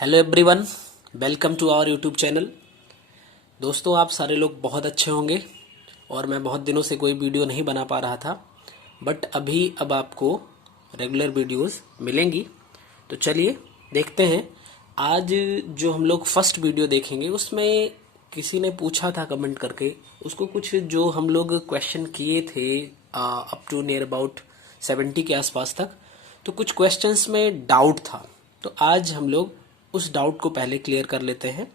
Hello everyone, welcome to our YouTube channel. दोस्तों, आप सारे लोग बहुत अच्छे होंगे और मैं बहुत दिनों से कोई वीडियो नहीं बना पा रहा था, बट अब आपको रेगुलर वीडियोस मिलेंगी। तो चलिए देखते हैं। आज जो हम लोग फर्स्ट वीडियो देखेंगे उसमें किसी ने पूछा था कमेंट करके, उसको कुछ जो हम लोग क्वेश्चन किए थे अप टू नियर अबाउट 70 के आसपास तक, तो कुछ क्वेश्चंस में डाउट था। तो आज हम लोग उस डाउट को पहले क्लियर कर लेते हैं।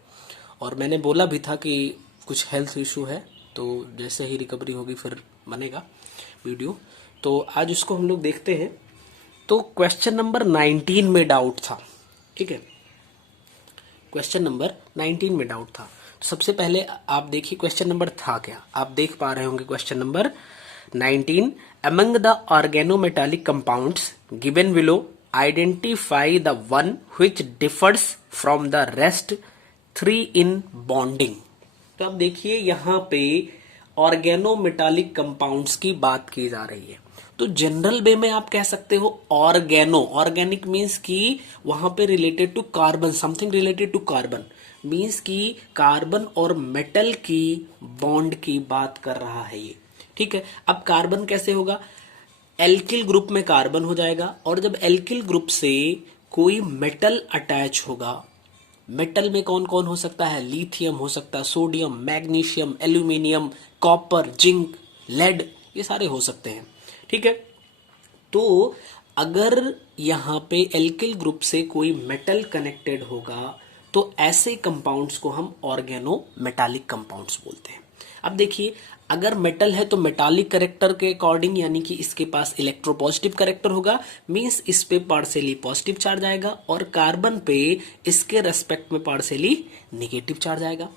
और मैंने बोला भी था कि कुछ हेल्थ इशू है, तो जैसे ही रिकवरी होगी फिर बनेगा वीडियो। तो आज उसको हम लोग देखते हैं। तो क्वेश्चन नंबर 19 में डाउट था, ठीक है। क्वेश्चन नंबर 19 में डाउट था। तो सबसे पहले आप देखिए क्वेश्चन नंबर था क्या। आप देख पा रहे होंगे question number 19, among the organometallic compounds given below identify the one which differs from the rest 3 in bonding. तो अब देखिए यहां पे ऑर्गेनोमेटालिक कंपाउंड्स की बात की जा रही है। तो जनरल वे में आप कह सकते हो ऑर्गेनिक मीन्स की वहां पे related to carbon, something related to carbon means की कार्बन और मेटल की बॉन्ड की बात कर रहा है ये, ठीक है। अब कार्बन कैसे होगा, एल्किल ग्रुप में कार्बन हो जाएगा, और जब एल्किल ग्रुप से कोई मेटल अटैच होगा, मेटल में कौन कौन हो सकता है, लिथियम हो सकता है, sodium, magnesium, aluminium, copper, zinc, lead, ये सारे हो सकते हैं, ठीक है। तो अगर यहां पे एल्किल ग्रुप से कोई मेटल कनेक्टेड होगा तो ऐसे कंपाउंड्स को हम ऑर्गेनो मेटालिक कंपाउंड्स बोलते हैं। अब देखिए, अगर मेटल है तो मेटालिक करेक्टर के अकॉर्डिंग, यानी कि इसके पास इलेक्ट्रोपॉजिटिव करेक्टर होगा, मींस इस पे पार्शियली पॉजिटिव चार्ज आएगा, और कार्बन पे इसके रेस्पेक्ट में पार्शियली निगेटिव चार्ज आएगा।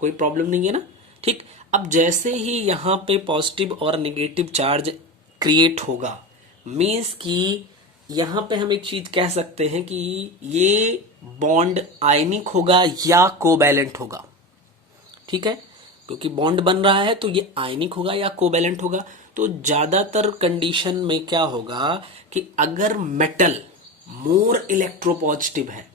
कोई प्रॉब्लम नहीं है ना, ठीक। अब जैसे ही यहां पे पॉजिटिव और निगेटिव चार्ज क्रिएट होगा, मींस कि यहां पे हम एक चीज कह सकते हैं कि ये बॉन्ड आयनिक होगा या कोवैलेंट होगा, ठीक है। क्योंकि बॉन्ड बन रहा है तो ये आयनिक होगा या कोवैलेंट होगा। तो ज्यादातर कंडीशन में क्या होगा कि अगर मेटल मोर इलेक्ट्रोपॉजिटिव है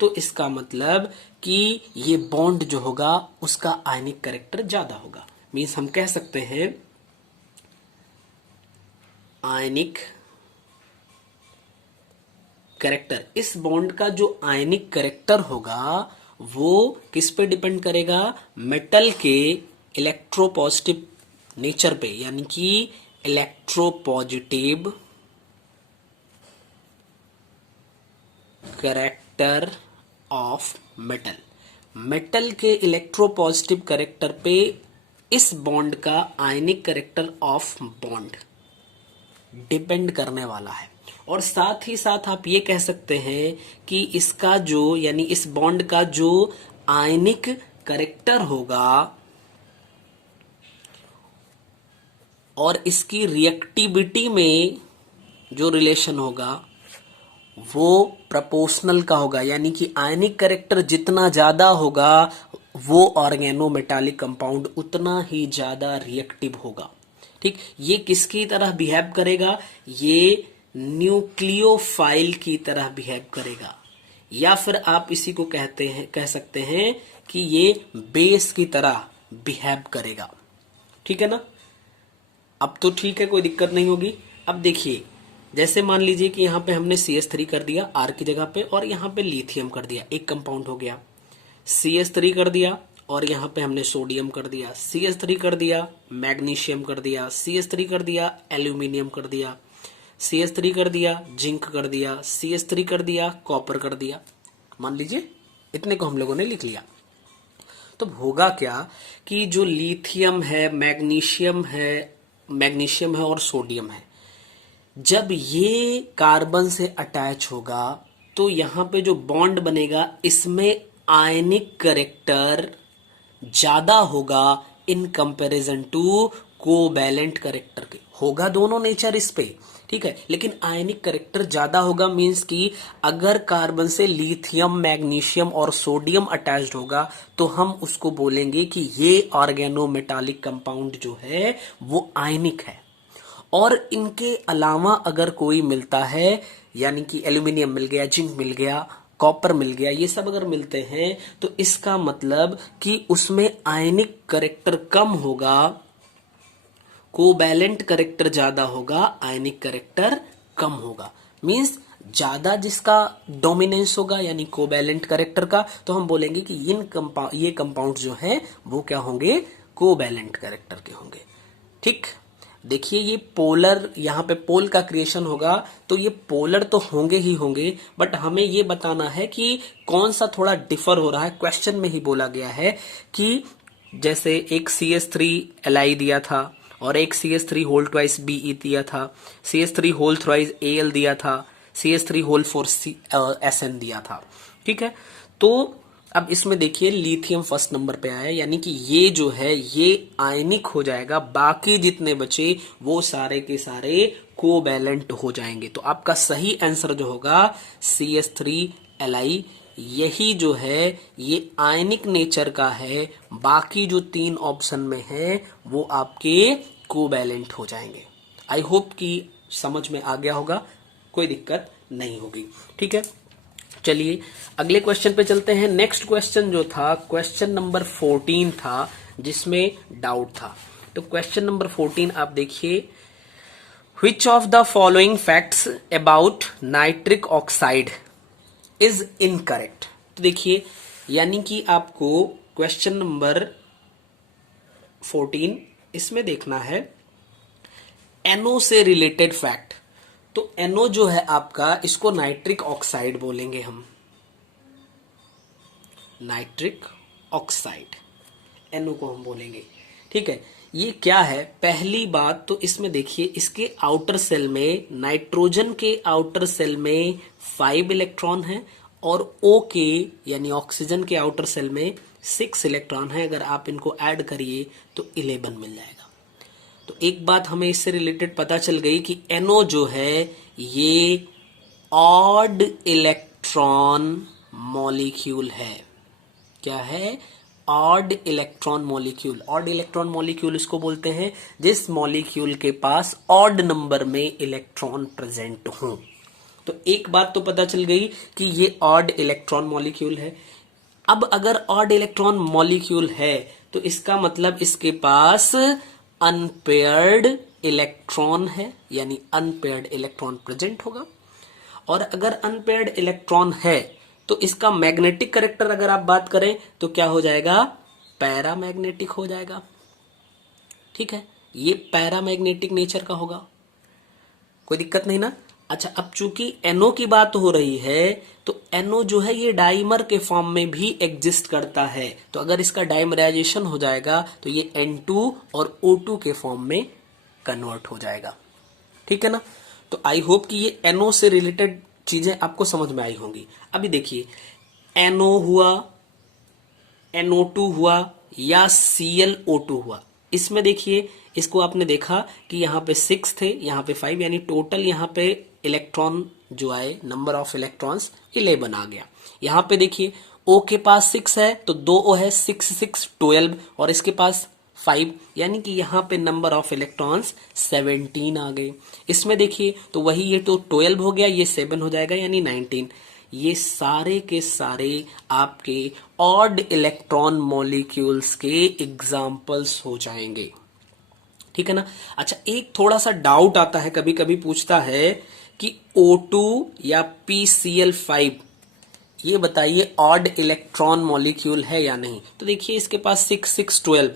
तो इसका मतलब कि ये बॉन्ड जो होगा उसका आयनिक कैरेक्टर ज्यादा होगा। मींस हम कह सकते हैं आयनिक कैरेक्टर, इस बॉन्ड का जो आयनिक कैरेक्टर होगा वो किस पे डिपेंड करेगा, मेटल के इलेक्ट्रोपॉजिटिव नेचर पे, यानी कि electropositive character of metal. Metal के इलेक्ट्रोपॉजिटिव कैरेक्टर पे इस बॉन्ड का आयनिक कैरेक्टर ऑफ बॉन्ड डिपेंड करने वाला है। और साथ ही साथ आप ये कह सकते हैं कि इसका जो, यानी इस बॉन्ड का जो आयनिक कैरेक्टर होगा और इसकी रिएक्टिविटी में जो रिलेशन होगा वो प्रोपोर्शनल का होगा, यानी कि आयनिक कैरेक्टर जितना ज्यादा होगा वो ऑर्गेनोमेटालिक कंपाउंड उतना ही ज्यादा रिएक्टिव होगा, ठीक। ये किसकी तरह बिहेव करेगा, ये न्यूक्लियोफाइल की तरह बिहेव करेगा, या फिर आप इसी को कह सकते हैं कि ये बेस की तरह बिहेव करेगा, ठीक है ना। अब तो ठीक है, कोई दिक्कत नहीं होगी। अब देखिए, जैसे मान लीजिए कि यहां पे हमने CH3 कर दिया R की जगह पे, और यहां पे लिथियम कर दिया, एक कंपाउंड हो गया। CH3 कर दिया और यहां पे हमने सोडियम कर दिया, CH3 कर दिया, मैग्नीशियम कर दिया, CH3 कर दिया, एल्यूमिनियम कर दिया, CH3 कर दिया, जिंक कर दिया, CH3 कर दिया, कॉपर कर दिया। मान लीजिए इतने को हम लोगों ने लिख लिया। तो होगा क्या कि जो लिथियम है, मैग्नीशियम है और सोडियम है, जब ये कार्बन से अटैच होगा तो यहां पे जो बॉन्ड बनेगा इसमें आयनिक कैरेक्टर ज्यादा होगा in comparison to covalent character के। होगा दोनों नेचर इस पे, ठीक है, लेकिन आयनिक कैरेक्टर ज्यादा होगा। मींस कि अगर कार्बन से लिथियम, मैग्नीशियम और सोडियम अटैच्ड होगा तो हम उसको बोलेंगे कि ये ऑर्गेनोमेटालिक कंपाउंड जो है वो आयनिक है। और इनके अलावा अगर कोई मिलता है, यानी कि एल्यूमिनियम मिल गया, जिंक मिल गया, कॉपर मिल गया, ये सब अगर मिलते हैं तो इसका मतलब कि उसमें आयनिक करेक्टर कम होगा, कोवैलेंट करेक्टर ज्यादा होगा, आयनिक करेक्टर कम होगा। मींस ज्यादा जिसका डोमिनेंस होगा यानी कोवैलेंट करेक्टर का, तो हम बोलेंगे कि ये कंपाउंड जो है वो क्या होंगे, कोवैलेंट करेक्टर के होंगे। ठीक, देखिए ये पोलर, यहाँ पे पोल का क्रिएशन होगा तो ये पोलर तो होंगे ही होंगे, बट हमें ये बताना है कि कौन सा थोड़ा डिफर हो रहा है। क्वेश्चन में ही बोला गया है कि जैसे एक CH3Li दिया था और एक CH3 होल ट्वाइस Be दिया था, CH3 होल थ्राइस Al दिया था, CH3 होल 4 Sn दिया था। ठीक है, तो अब इसमें देखिए लिथियम फर्स्ट नंबर पे आया, यानी कि ये जो है ये आयनिक हो जाएगा, बाकी जितने बचे वो सारे के सारे कोवैलेंट हो जाएंगे। तो आपका सही आंसर जो होगा CH3Li, यही जो है ये आयनिक नेचर का है, बाकी जो 3 ऑप्शन में है वो आपके कोवैलेंट हो जाएंगे। आई होप कि समझ में आ गया होगा, कोई दिक्कत नहीं होगी। ठीक है, चलिए अगले क्वेश्चन पे चलते हैं। नेक्स्ट क्वेश्चन जो था क्वेश्चन नंबर 14 था, जिसमें डाउट था। तो क्वेश्चन नंबर 14 आप देखिए, Which of the following facts about nitric oxide is incorrect? तो देखिए यानी कि आपको क्वेश्चन नंबर 14 इसमें देखना है NO से रिलेटेड फैक्ट। तो NO जो है आपका, इसको नाइट्रिक ऑक्साइड बोलेंगे हम, नाइट्रिक ऑक्साइड NO को हम बोलेंगे। ठीक है, ये क्या है, पहली बात तो इसमें देखिए इसके आउटर सेल में, नाइट्रोजन के आउटर सेल में 5 इलेक्ट्रॉन है और O के यानी ऑक्सीजन के आउटर सेल में 6 इलेक्ट्रॉन है। अगर आप इनको ऐड करिए तो 11 मिल जाएगा। तो एक बात हमें इससे रिलेटेड पता चल गई कि NO जो है ये ऑड इलेक्ट्रॉन मॉलिक्यूल है। क्या है, odd electron molecule. Odd electron molecule इसको बोलते हैं जिस मॉलिक्यूल के पास ऑड नंबर में इलेक्ट्रॉन प्रेजेंट हो। तो एक बात तो पता चल गई कि ये ऑड इलेक्ट्रॉन मॉलिक्यूल है। अब अगर ऑड इलेक्ट्रॉन मॉलिक्यूल है तो इसका मतलब इसके पास अनपेयर्ड इलेक्ट्रॉन है, यानी अनपेयर्ड इलेक्ट्रॉन प्रेजेंट होगा। और अगर अनपेयर्ड इलेक्ट्रॉन है तो इसका मैग्नेटिक करेक्टर अगर आप बात करें तो क्या हो जाएगा, पैरामैग्नेटिक हो जाएगा। ठीक है, ये पैरामैग्नेटिक नेचर का होगा, कोई दिक्कत नहीं ना। अच्छा, अब चूंकि NO की बात हो रही है तो NO जो है ये डाइमर के फॉर्म में भी एग्जिस्ट करता है। तो अगर इसका डाइमराइजेशन हो जाएगा तो ये N2 और O2 के फॉर्म में कन्वर्ट हो जाएगा। ठीक है ना। तो आई होप कि ये NO से रिलेटेड चीजें आपको समझ में आई होंगी। अभी देखिए NO हुआ, NO2 हुआ या ClO2 हुआ, इसमें देखिए इसको आपने देखा कि यहाँ पे 6 थे, यहाँ पे 5, यानी टोटल यहाँ पे इलेक्ट्रॉन जो आए, नंबर ऑफ इलेक्ट्रॉन्स 11 आ गया। यहाँ पे देखिए O के पास 6 है तो 2 O है, 6 6 12 और इसके पास 5, यानी कि यहाँ पे नंबर ऑफ इलेक्ट्रॉन्स 17 आ गए। इसमें देखिए तो वही, ये तो 12 हो गया, ये 7 हो जाएगा यानी 19। ये सारे के सारे आपके ऑड इलेक्ट्रॉन मॉलिक्यूल्स के एग्जाम्पल्स हो जाएंगे। ठीक है ना। अच्छा, एक थोड़ा सा डाउट आता है, कभी कभी पूछता है कि O2 या PCl5 ये बताइए ऑड इलेक्ट्रॉन मॉलिक्यूल है या नहीं। तो देखिए इसके पास 6 6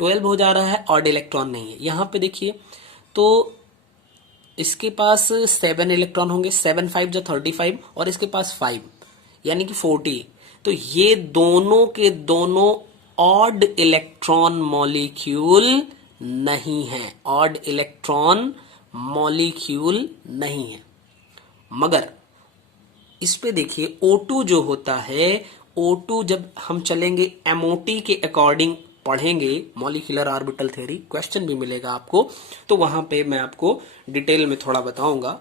12 हो जा रहा है, ऑड इलेक्ट्रॉन नहीं है। यहां पे देखिए तो इसके पास 7 इलेक्ट्रॉन होंगे, 7 5 जो 35 और इसके पास 5 यानी कि 40। तो ये दोनों के दोनों ऑड इलेक्ट्रॉन मॉलिक्यूल नहीं है, ऑड इलेक्ट्रॉन मॉलिक्यूल नहीं है। मगर इस पे देखिए O2 जो होता है, O2 जब हम चलेंगे MOT के अकॉर्डिंग पढ़ेंगे, मॉलिक्यूलर ऑर्बिटल थ्योरी क्वेश्चन भी मिलेगा आपको, तो वहां पे मैं आपको डिटेल में थोड़ा बताऊंगा।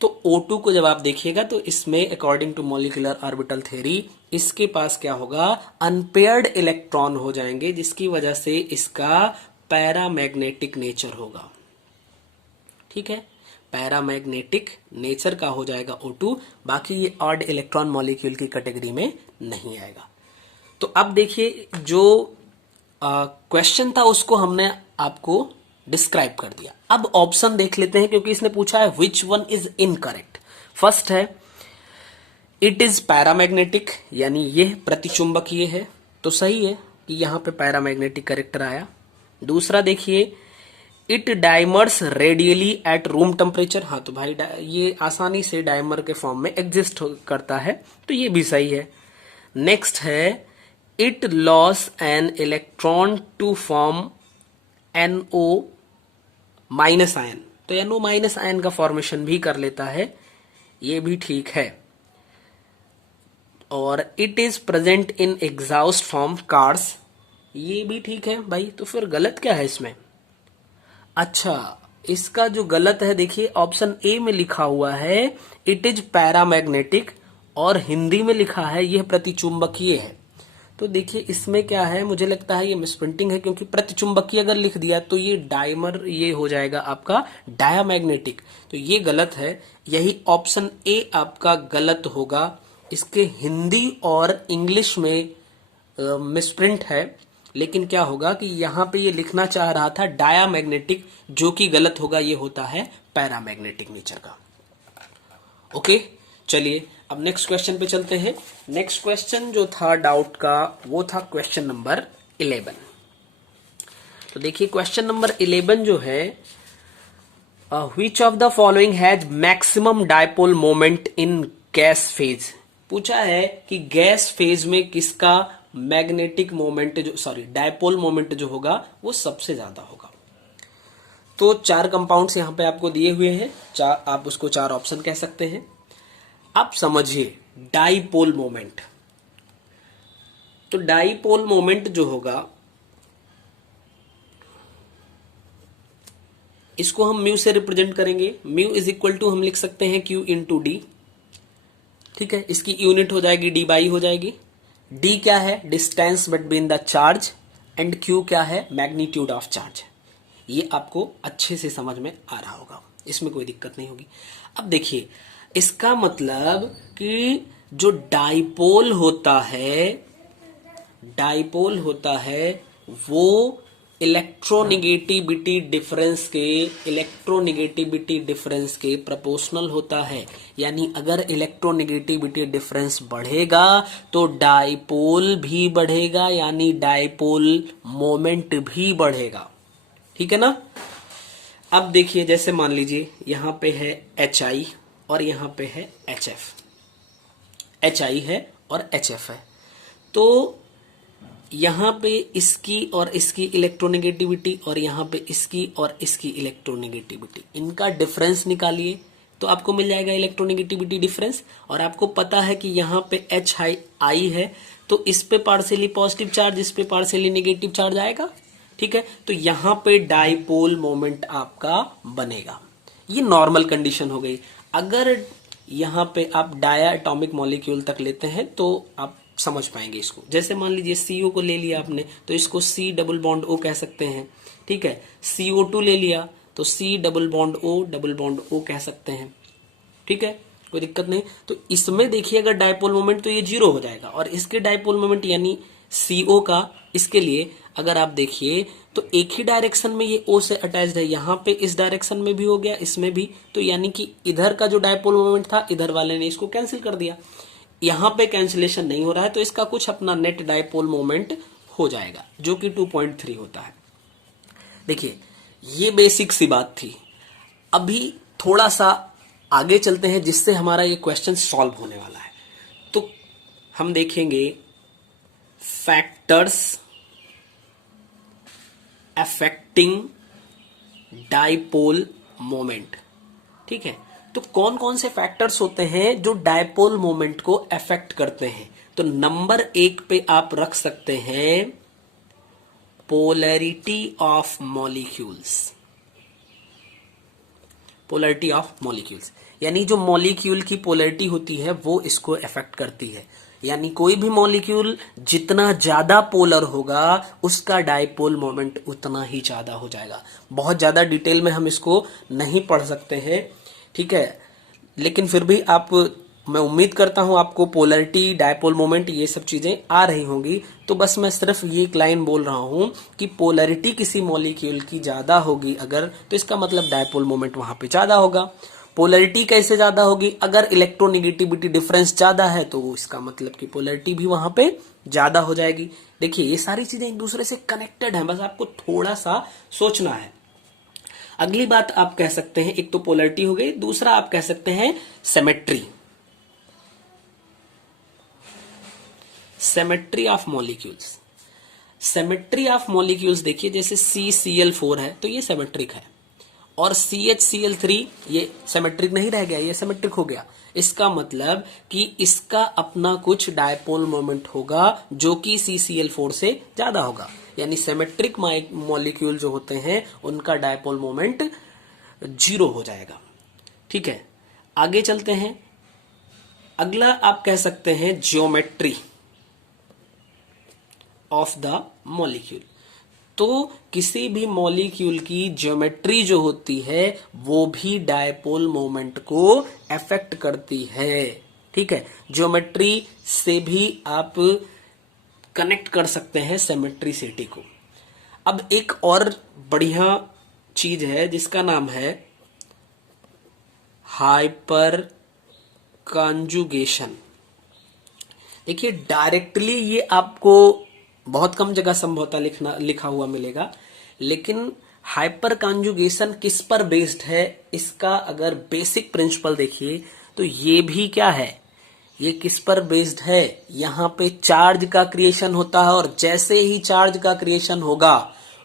तो O2 को जब आप देखिएगा तो इसमें according to molecular orbital theory इसके पास क्या होगा, अनपेयर्ड इलेक्ट्रॉन हो जाएंगे, जिसकी वजह से इसका पैरामैग्नेटिक नेचर होगा। ठीक है, पैरामैग्नेटिक नेचर का हो जाएगा O2, बाकी ये ऑड इलेक्ट्रॉन मॉलिक्यूल की कैटेगरी में नहीं आएगा। तो अब देखिए जो क्वेश्चन था उसको हमने आपको डिस्क्राइब कर दिया। अब ऑप्शन देख लेते हैं, क्योंकि इसने पूछा है which one is incorrect. First है इट इज पैरामैग्नेटिक, यानी यह प्रतिचुंबकीय है, तो सही है कि यहां पे पैरामैग्नेटिक करेक्टर आया। दूसरा देखिए it dimers radially at room temperature, हाँ तो भाई ये आसानी से डाइमर के फॉर्म में एग्जिस्ट करता है, तो ये भी सही है। नेक्स्ट है it loss an electron to form NO minus ion, तो NO माइनस आयन का फॉर्मेशन भी कर लेता है, ये भी ठीक है। और it is present in exhaust form cars, ये भी ठीक है भाई। तो फिर गलत क्या है इसमें? अच्छा, इसका जो गलत है देखिए ऑप्शन ए में लिखा हुआ है इट इज पैरामैग्नेटिक और हिंदी में लिखा है यह प्रतिचुंबकीय है। तो देखिए इसमें क्या है, मुझे लगता है ये मिसप्रिंटिंग है, क्योंकि प्रतिचुंबकीय अगर लिख दिया तो ये डाइमर ये हो जाएगा आपका डायामैग्नेटिक, तो ये गलत है। यही ऑप्शन ए आपका गलत होगा। इसके हिंदी और इंग्लिश में मिसप्रिंट है, लेकिन क्या होगा कि यहां पे ये लिखना चाह रहा था डायामैग्नेटिक, जो कि गलत होगा, ये होता है पैरामैग्नेटिक नेचर का। ओके, चलिए अब नेक्स्ट क्वेश्चन पे चलते हैं। नेक्स्ट क्वेश्चन जो था डाउट का वो था क्वेश्चन नंबर 11। तो देखिए क्वेश्चन नंबर 11 जो है which of the following has maximum dipole moment in gas phase, पूछा है कि गैस फेज में किसका मैग्नेटिक मोमेंट डायपोल मोमेंट जो होगा वो सबसे ज्यादा होगा। तो 4 कंपाउंड्स यहां पे आपको दिए हुए हैं, आप उसको 4 ऑप्शन कह सकते हैं। आप समझिए डाइपोल मोमेंट, तो डाइपोल मोमेंट जो होगा इसको हम म्यू से रिप्रेजेंट करेंगे। म्यू इज इक्वल टू हम लिख सकते हैं Q इंटू डी, ठीक है। इसकी यूनिट हो जाएगी डी बाई हो जाएगी। डी क्या है? Distance between the charge, and Q क्या है? Magnitude of charge. ये आपको अच्छे से समझ में आ रहा होगा, इसमें कोई दिक्कत नहीं होगी। अब देखिए इसका मतलब कि जो डाइपोल होता है वो इलेक्ट्रोनिगेटिविटी डिफरेंस के प्रोपोर्शनल होता है। यानी अगर इलेक्ट्रोनिगेटिविटी डिफरेंस बढ़ेगा तो डाइपोल भी बढ़ेगा, यानी डाइपोल मोमेंट भी बढ़ेगा, ठीक है ना। अब देखिए जैसे मान लीजिए यहां पे है HI और यहां पे है HF, HI है और HF है, तो यहां पे इसकी और इसकी इलेक्ट्रोनेगेटिविटी और यहां पे इसकी और इसकी इलेक्ट्रोनेगेटिविटी, इनका डिफरेंस निकालिए तो आपको मिल जाएगा इलेक्ट्रोनेगेटिविटी डिफरेंस। और आपको पता है कि यहां पे HI है, तो इस पे पार्शियली पॉजिटिव चार्ज, इस पे पार्शियली नेगेटिव चार्ज आएगा, ठीक है। तो यहां पे डाइपोल मोमेंट आपका बनेगा। ये नॉर्मल कंडीशन हो गई। अगर यहां पे आप डाया एटॉमिक मॉलिक्यूल तक लेते हैं तो आप समझ पाएंगे इसको। जैसे मान लीजिए CO को ले लिया आपने तो इसको C डबल बॉन्ड O कह सकते हैं, ठीक है। CO2 ले लिया तो C डबल बॉन्ड O कह सकते हैं, ठीक है, कोई दिक्कत नहीं। तो इसमें देखिए अगर डाइपोल मोमेंट तो ये 0 हो जाएगा, और इसके डाइपोल मोमेंट यानी CO का, इसके लिए अगर आप देखिए तो एक ही डायरेक्शन में ये O से अटैच्ड है, यहां पे इस डायरेक्शन में भी हो गया, इसमें भी, तो यानी कि इधर का जो डाइपोल मोमेंट था इधर वाले ने इसको कैंसिल कर दिया। यहां पे कैंसिलेशन नहीं हो रहा है, तो इसका कुछ अपना नेट डाइपोल मोमेंट हो जाएगा जो कि 2.3 होता है। देखिए ये बेसिक सी बात थी। अभी थोड़ा सा आगे चलते हैं जिससे हमारा ये क्वेश्चन सॉल्व होने वाला है। तो हम देखेंगे फैक्टर्स अफेक्टिंग डाइपोल मोमेंट, ठीक है। तो कौन कौन से फैक्टर्स होते हैं जो डाइपोल मोमेंट को अफेक्ट करते हैं? तो नंबर 1 पे आप रख सकते हैं polarity of molecules. Polarity of molecules यानी जो मॉलिक्यूल की पोलैरिटी होती है वो इसको अफेक्ट करती है। यानी कोई भी मॉलिक्यूल जितना ज्यादा पोलर होगा उसका डाइपोल मोमेंट उतना ही ज्यादा हो जाएगा। बहुत ज्यादा डिटेल में हम इसको नहीं पढ़ सकते हैं, ठीक है, लेकिन फिर भी आप, मैं उम्मीद करता हूं आपको पोलैरिटी, डायपोल मोमेंट, ये सब चीजें आ रही होंगी। तो बस मैं सिर्फ ये एक लाइन बोल रहा हूं कि पोलैरिटी किसी मॉलिक्यूल की ज्यादा होगी अगर, तो इसका मतलब डायपोल मोमेंट वहां पे ज्यादा होगा। पोलैरिटी कैसे ज्यादा होगी? अगर इलेक्ट्रोनेगेटिविटी डिफरेंस ज्यादा है तो इसका मतलब कि पोलैरिटी भी वहां पे ज्यादा हो जाएगी। देखिए ये सारी चीजें एक दूसरे से कनेक्टेड हैं, बस आपको थोड़ा सा सोचना है। अगली बात आप कह सकते हैं, एक तो पोलैरिटी हो गई, दूसरा आप कह सकते हैं symmetry. Symmetry of molecules. Symmetry of molecules देखिए, जैसे CCl4 है तो ये सिमेट्रिक है, और CHCl3 ये सिमेट्रिक नहीं रह गया, ये सिमेट्रिक हो गया। इसका मतलब कि इसका अपना कुछ डायपोल मोमेंट होगा जो कि CCl4 से ज्यादा होगा, यानी सिमेट्रिक मॉलिक्यूल जो होते हैं उनका डायपोल मोमेंट 0 हो जाएगा। ठीक है, आगे चलते हैं। अगला आप कह सकते हैं ज्योमेट्री ऑफ द मॉलिक्यूल। तो किसी भी मॉलिक्यूल की ज्योमेट्री जो होती है वो भी डायपोल मोमेंट को अफेक्ट करती है। ठीक है, ज्योमेट्री से भी आप कनेक्ट कर सकते हैं सिमेट्रिसिटी को। अब एक और बढ़िया चीज है जिसका नाम है हाइपर कॉन्जुगेशन। देखिए डायरेक्टली ये आपको बहुत कम जगह संभवतः लिखा हुआ मिलेगा, लेकिन हाइपर कॉन्जुगेशन किस पर बेस्ड है, इसका अगर बेसिक प्रिंसिपल देखिए तो ये भी क्या है, ये किस पर बेस्ड है, यहां पे चार्ज का क्रिएशन होता है, और जैसे ही चार्ज का क्रिएशन होगा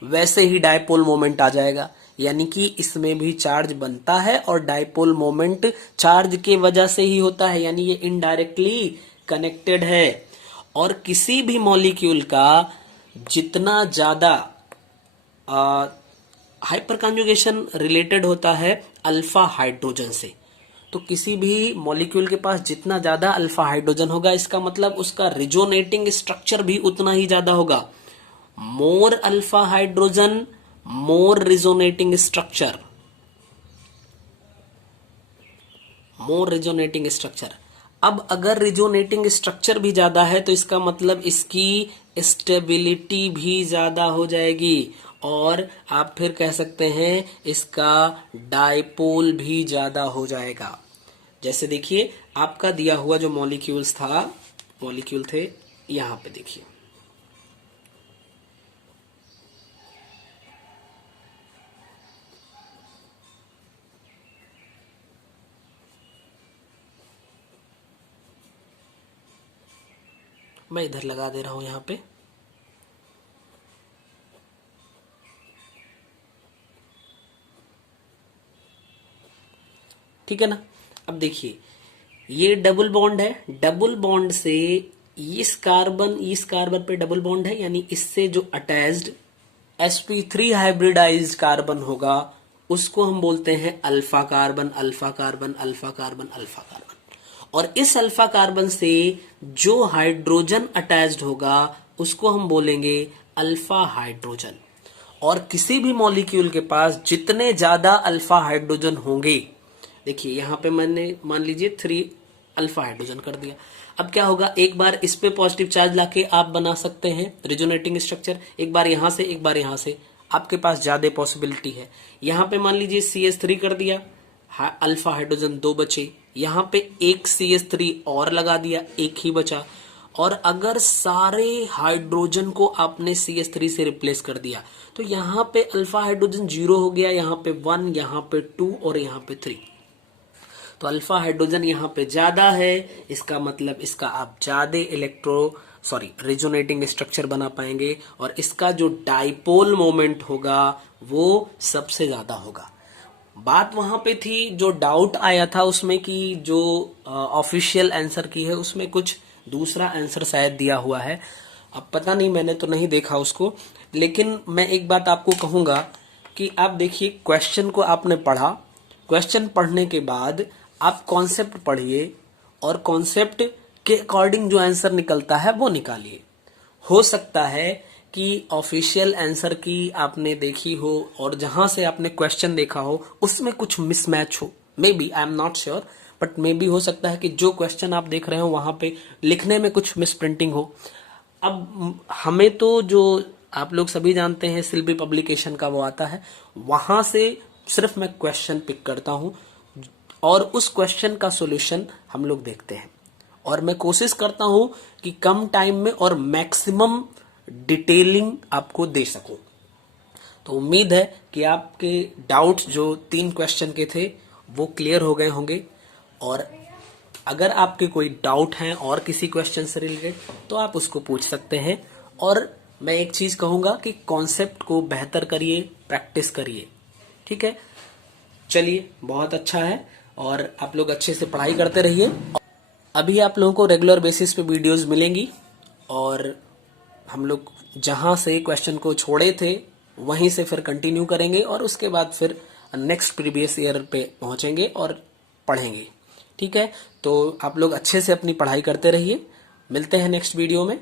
वैसे ही डायपोल मोमेंट आ जाएगा। यानी कि इसमें भी चार्ज बनता है और डायपोल मोमेंट चार्ज के वजह से ही होता है, यानी ये इनडायरेक्टली कनेक्टेड है। और किसी भी मॉलिक्यूल का जितना ज्यादा हाइपर कॉन्जुगेशन रिलेटेड होता है अल्फा हाइड्रोजन से, तो किसी भी मॉलिक्यूल के पास जितना ज्यादा अल्फा हाइड्रोजन होगा इसका मतलब उसका रिजोनेटिंग स्ट्रक्चर भी उतना ही ज्यादा होगा। मोर अल्फा हाइड्रोजन मोर रिजोनेटिंग स्ट्रक्चर, मोर रिजोनेटिंग स्ट्रक्चर। अब अगर रिजोनेटिंग स्ट्रक्चर भी ज्यादा है तो इसका मतलब इसकी स्टेबिलिटी भी ज्यादा हो जाएगी, और आप फिर कह सकते हैं इसका डायपोल भी ज्यादा हो जाएगा। जैसे देखिए आपका दिया हुआ जो मॉलिक्यूल थे, यहां पे देखिए मैं इधर लगा दे रहा हूं यहां पे। ठीक है ना। अब देखिए ये डबल बॉन्ड है, डबल बॉन्ड से इस कार्बन पे डबल बॉन्ड है, यानी इससे जो अटैच्ड sp3 हाइब्रिडाइज्ड कार्बन होगा उसको हम बोलते हैं alpha carbon, alpha carbon, alpha carbon, alpha carbon. और इस अल्फा कार्बन से जो हाइड्रोजन अटैच्ड होगा उसको हम बोलेंगे अल्फा हाइड्रोजन। और किसी भी मॉलिक्यूल के पास जितने ज्यादा अल्फा हाइड्रोजन होंगे, देखिए यहां पे मैंने मान लीजिए 3 अल्फा हाइड्रोजन कर दिया। अब क्या होगा, एक बार इस पे पॉजिटिव चार्ज लाके आप बना सकते हैं रिजोनेटिंग स्ट्रक्चर, एक बार यहां से एक बार यहां से, आपके पास ज्यादा पॉसिबिलिटी है। यहां पे मान लीजिए CH3 कर दिया, अल्फा हाइड्रोजन 2 बचे, यहां पे एक CH3 और लगा दिया, एक ही बचा। और अगर सारे हाइड्रोजन को आपने CH3 से रिप्लेस कर दिया तो यहां पे अल्फा हाइड्रोजन 0 हो गया, यहां पे 1, यहां पे 2 और यहां पे 3। तो अल्फा हाइड्रोजन यहां पे ज्यादा है, इसका मतलब इसका आप ज्यादा रिजोनेटिंग स्ट्रक्चर बना पाएंगे, और इसका जो डाइपोल मोमेंट होगा वो सबसे ज्यादा होगा। बात वहां पे थी, जो डाउट आया था उसमें कि जो ऑफिशियल आंसर की है उसमें कुछ दूसरा आंसर शायद दिया हुआ है, अब पता नहीं, मैंने तो नहीं देखा उसको। लेकिन मैं एक बात आपको कहूंगा कि आप देखिए क्वेश्चन को आपने पढ़ा, क्वेश्चन पढ़ने के बाद आप कॉन्सेप्ट पढ़िए और कॉन्सेप्ट के अकॉर्डिंग जो आंसर निकलता है वो निकालिए। हो सकता है कि ऑफिशियल आंसर की आपने देखी हो और जहां से आपने क्वेश्चन देखा हो उसमें कुछ मिसमैच हो, may be, I am not sure, but may be हो सकता है कि जो क्वेश्चन आप देख रहे हो वहां पे लिखने में कुछ मिस प्रिंटिंग हो। अब हमें तो, जो आप लोग सभी जानते हैं, सिल्बी पब्लिकेशन का वो आता है, वहां से सिर्फ मैं क्वेश्चन पिक करता हूं और उस क्वेश्चन का सॉल्यूशन हम लोग देखते हैं, और मैं कोशिश करता हूं कि कम टाइम में और मैक्सिमम डिटेलिंग आपको दे सकूं। तो उम्मीद है कि आपके डाउट्स जो 3 क्वेश्चन के थे वो क्लियर हो गए होंगे, और अगर आपके कोई डाउट हैं और किसी क्वेश्चन से रिलेटेड तो आप उसको पूछ सकते हैं। और मैं एक चीज कहूंगा कि कॉन्सेप्ट को बेहतर करिए, प्रैक्टिस करिए, ठीक है। चलिए, बहुत अच्छा है, और आप लोग अच्छे से पढ़ाई करते रहिए। अभी आप लोगों को रेगुलर बेसिस पे वीडियोस मिलेंगी, और हम लोग जहां से क्वेश्चन को छोड़े थे वहीं से फिर कंटिन्यू करेंगे, और उसके बाद फिर नेक्स्ट प्रीवियस ईयर पे पहुंचेंगे और पढ़ेंगे, ठीक है। तो आप लोग अच्छे से अपनी पढ़ाई करते रहिए। मिलते हैं नेक्स्ट वीडियो में।